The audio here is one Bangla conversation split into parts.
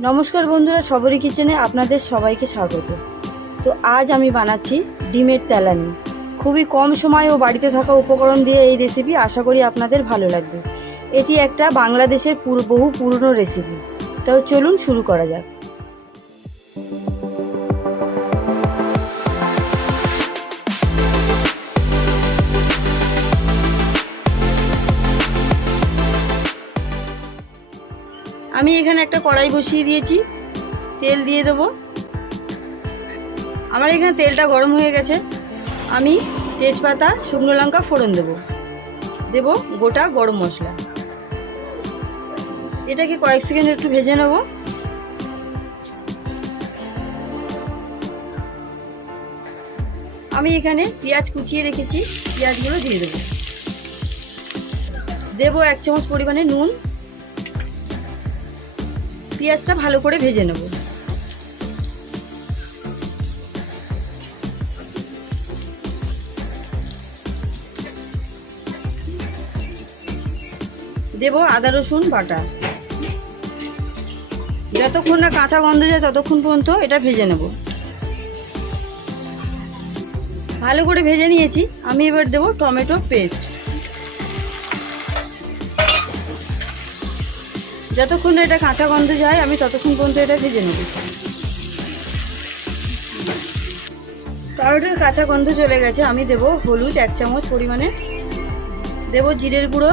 নমস্কার বন্ধুরা, সবরি কিচেনে আপনাদের সবাইকে স্বাগত। তো আজ আমি বানাচ্ছি ডিমের তেলানি। খুবই কম সময় ও বাড়িতে থাকা উপকরণ দিয়ে এই রেসিপি আশা করি আপনাদের ভালো লাগবে। এটি একটা বাংলাদেশের বহু পুরনো রেসিপি তো চলুন শুরু করা যাক। আমি এখানে একটা কড়াই বসিয়ে দিয়েছি। তেল দিয়ে দেবো। আমার এখানে তেলটা গরম হয়ে গেছে। আমি তেজপাতা, শুকনো লঙ্কা ফোড়ন দেব। দেব গোটা গরম মশলা। এটাকে কয়েক সেকেন্ড একটু ভেজে নেব। আমি এখানে পেঁয়াজ কুচিয়ে রেখেছি। পেঁয়াজগুলো দিয়ে দেবো। দেবো এক চামচ পরিমাণে নুন। পেঁয়াজটা ভালো করে ভেজে নেব। দেব আদা, রসুন, বাটা। যতক্ষণ না কাঁচা গন্ধ যায় ততক্ষণ পর্যন্ত এটা ভেজে নেব। ভালো করে ভেজে নিয়েছি। আমি এবার দেব টমেটো পেস্ট। যতক্ষণ এটা কাঁচা গন্ধ যায়, আমি ততক্ষণ পর্যন্ত এটা ভেজে নেব। টমেটোর কাঁচা গন্ধ চলে গেছে, আমি দেব হলুদ এক চামচ পরিমাণে। দেব জিরের গুঁড়ো,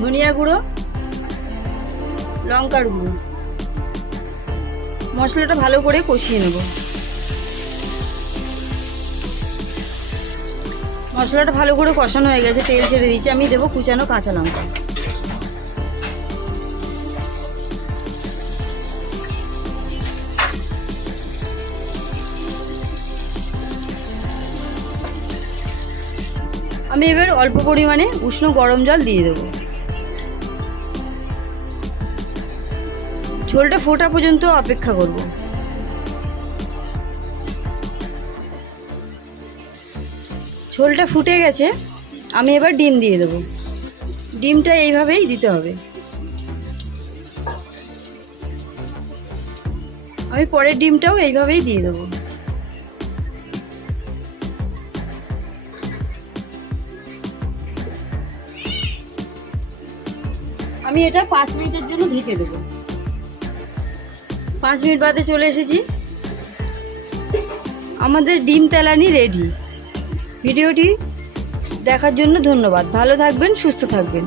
ধনিয়া গুঁড়ো, লঙ্কার গুঁড়ো। মশলাটা ভালো করে কষিয়ে নেব। মশলাটা ভালো করে কষানো হয়ে গেছে, তেল ছেড়ে দিয়েছি, আমি দেবো কুচানো কাঁচা লঙ্কা। আমি এবার অল্প পরিমাণে উষ্ণ গরম জল দিয়ে দেবো। ঝোলটা ফোটা পর্যন্ত অপেক্ষা করব। ঝোলটা ফুটে গেছে, আমি এবার ডিম দিয়ে দেবো। ডিমটা এইভাবেই দিতে হবে। আমি পরের ডিমটাও এইভাবেই দিয়ে দেবো। আমি এটা পাঁচ মিনিটের জন্য ঢেকে দেবো। পাঁচ মিনিট বাদে চলে এসেছি। আমাদের ডিম তেলানি রেডি। ভিডিওটি দেখার জন্য ধন্যবাদ। ভালো থাকবেন, সুস্থ থাকবেন।